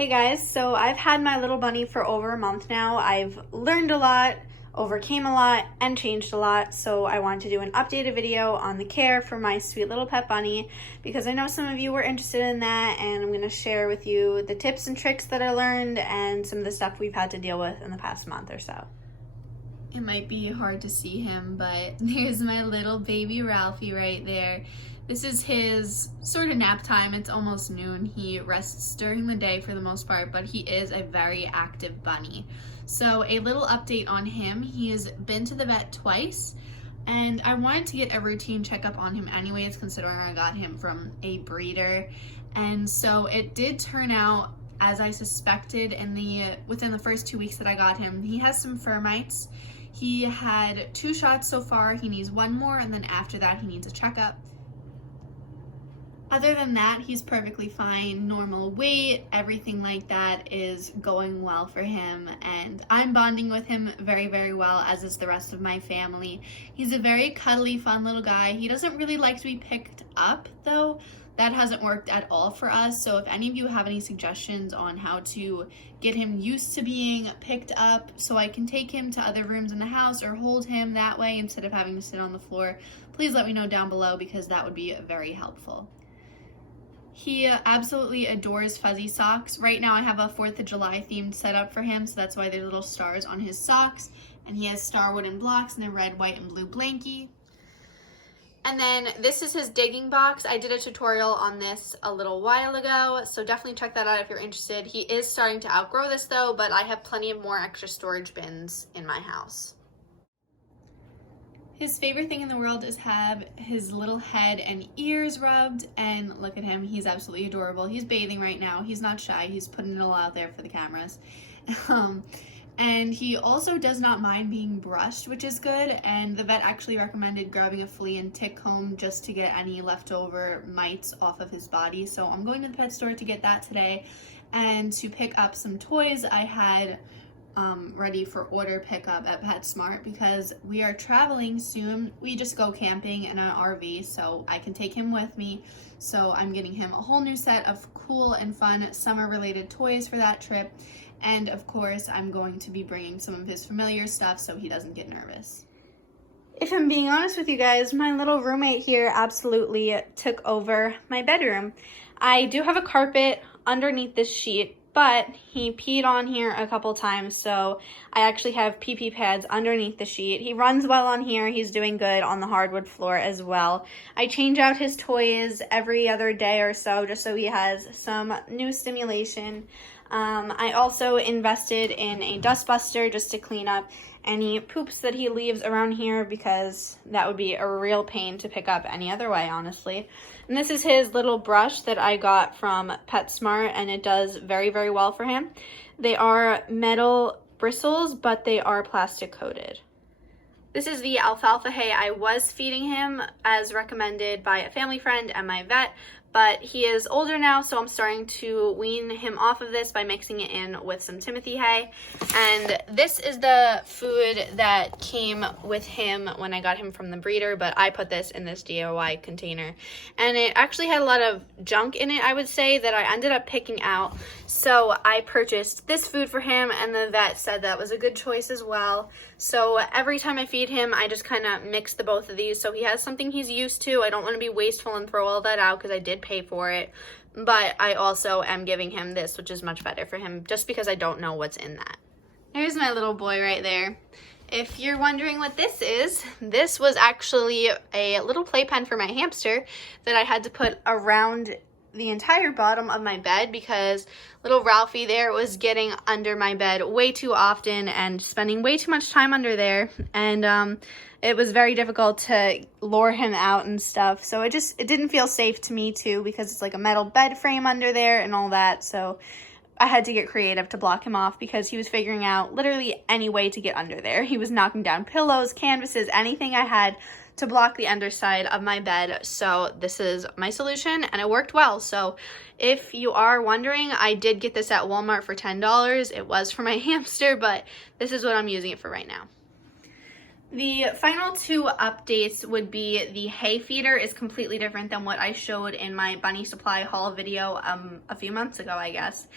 Hey guys, so I've had my little bunny for over a month now. I've learned a lot, overcame a lot, and changed a lot, so I wanted to do an updated video on the care for my sweet little pet bunny because I know some of you were interested in that, and I'm going to share with you the tips and tricks that I learned and some of the stuff we've had to deal with in the past month or so. It might be hard to see him, but there's my little baby Ralphie right there. This is his sort of nap time. It's almost noon. He rests during the day for the most part, but he is a very active bunny. So a little update on him. He has been to the vet twice, and I wanted to get a routine checkup on him anyways, considering I got him from a breeder. And so it did turn out as I suspected within the first 2 weeks that I got him. He has some fur mites. He had 2 shots so far. He needs 1 more, and then after that he needs a checkup. Other than that, he's perfectly fine, normal weight, everything like that is going well for him, and I'm bonding with him very, very well, as is the rest of my family. He's a very cuddly, fun little guy. He doesn't really like to be picked up, though. That hasn't worked at all for us, so if any of you have any suggestions on how to get him used to being picked up so I can take him to other rooms in the house or hold him that way instead of having to sit on the floor, please let me know down below because that would be very helpful. He absolutely adores fuzzy socks. Right now I have a 4th of July themed setup for him, so that's why there's little stars on his socks, and he has star wooden blocks and a red, white, and blue blankie. And then this is his digging box. I did a tutorial on this a little while ago, so definitely check that out if you're interested. He is starting to outgrow this though, but I have plenty of more extra storage bins in my house. His favorite thing in the world is have his little head and ears rubbed, and look at him, he's absolutely adorable. He's bathing right now. He's not shy. He's putting it all out there for the cameras. And he also does not mind being brushed, which is good, and the vet actually recommended grabbing a flea and tick comb just to get any leftover mites off of his body. So I'm going to the pet store to get that today, and to pick up some toys I had ready for order pickup at PetSmart because we are traveling soon. We just go camping in an RV, so I can take him with me. So I'm getting him a whole new set of cool and fun summer related toys for that trip. And of course, I'm going to be bringing some of his familiar stuff so he doesn't get nervous. If I'm being honest with you guys, my little roommate here absolutely took over my bedroom. I do have a carpet underneath this sheet, but he peed on here a couple times, so I actually have pee-pee pads underneath the sheet. He runs well on here. He's doing good on the hardwood floor as well. I change out his toys every other day or so just so he has some new stimulation. I also invested in a dust buster just to clean up any poops that he leaves around here because that would be a real pain to pick up any other way, honestly. And this is his little brush that I got from PetSmart, and it does very, very well for him. They are metal bristles, but they are plastic coated. This is the alfalfa hay I was feeding him as recommended by a family friend and my vet, but he is older now, so I'm starting to wean him off of this by mixing it in with some Timothy hay. And this is the food that came with him when I got him from the breeder, but I put this in this DIY container. And it actually had a lot of junk in it, I would say, that I ended up picking out. So I purchased this food for him, and the vet said that was a good choice as well. So every time I feed him, I just kind of mix the both of these so he has something he's used to. I don't want to be wasteful and throw all that out because I did pay for it, but I also am giving him this, which is much better for him just because I don't know what's in that. There's my little boy right there. If you're wondering what this is, this was actually a little playpen for my hamster that I had to put around the entire bottom of my bed because little Ralphie there was getting under my bed way too often and spending way too much time under there, and it was very difficult to lure him out and stuff. So it didn't feel safe to me too because it's like a metal bed frame under there and all that. So I had to get creative to block him off because he was figuring out literally any way to get under there. He was knocking down pillows, canvases, anything I had to block the underside of my bed. So this is my solution, and it worked well. So if you are wondering, I did get this at Walmart for $10. It was for my hamster, but this is what I'm using it for right now. The final two updates would be the hay feeder is completely different than what I showed in my bunny supply haul video a few months ago, I guess.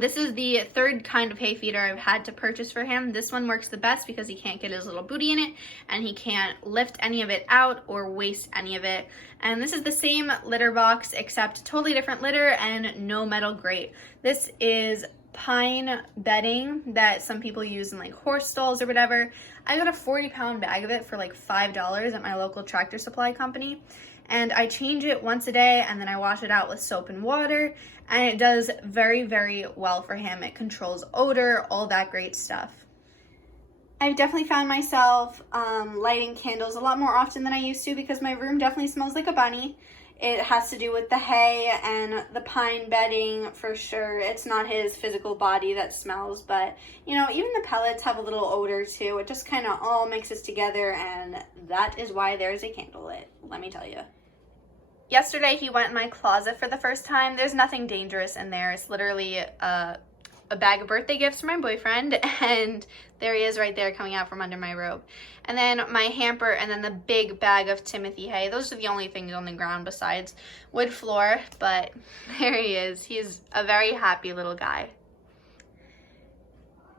This is the third kind of hay feeder I've had to purchase for him. This one works the best because he can't get his little booty in it and he can't lift any of it out or waste any of it. And this is the same litter box except totally different litter and no metal grate. This is pine bedding that some people use in like horse stalls or whatever. I got a 40-pound bag of it for like $5 at my local tractor supply company, and I change it once a day and then I wash it out with soap and water, and it does very, very well for him. It controls odor, all that great stuff. I've definitely found myself lighting candles a lot more often than I used to because my room definitely smells like a bunny. It has to do with the hay and the pine bedding for sure. It's not his physical body that smells, but you know, even the pellets have a little odor too. It just kind of all mixes together, and that is why there's a candle lit, let me tell you. Yesterday he went in my closet for the first time. There's nothing dangerous in there. It's literally a bag of birthday gifts for my boyfriend, and there he is right there coming out from under my robe. And then my hamper, and then the big bag of Timothy hay. Those are the only things on the ground besides wood floor, but there he is. He's a very happy little guy.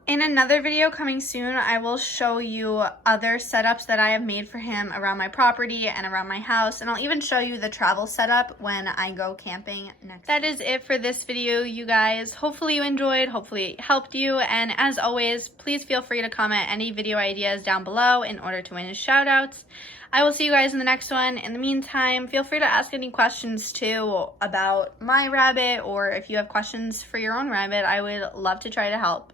In another video coming soon, I will show you other setups that I have made for him around my property and around my house, and I'll even show you the travel setup when I go camping next. That is it for this video, you guys. Hopefully you enjoyed, hopefully it helped you, and as always, please feel free to comment any video ideas down below in order to win his shoutouts. I will see you guys in the next one. In the meantime, feel free to ask any questions too about my rabbit, or if you have questions for your own rabbit, I would love to try to help.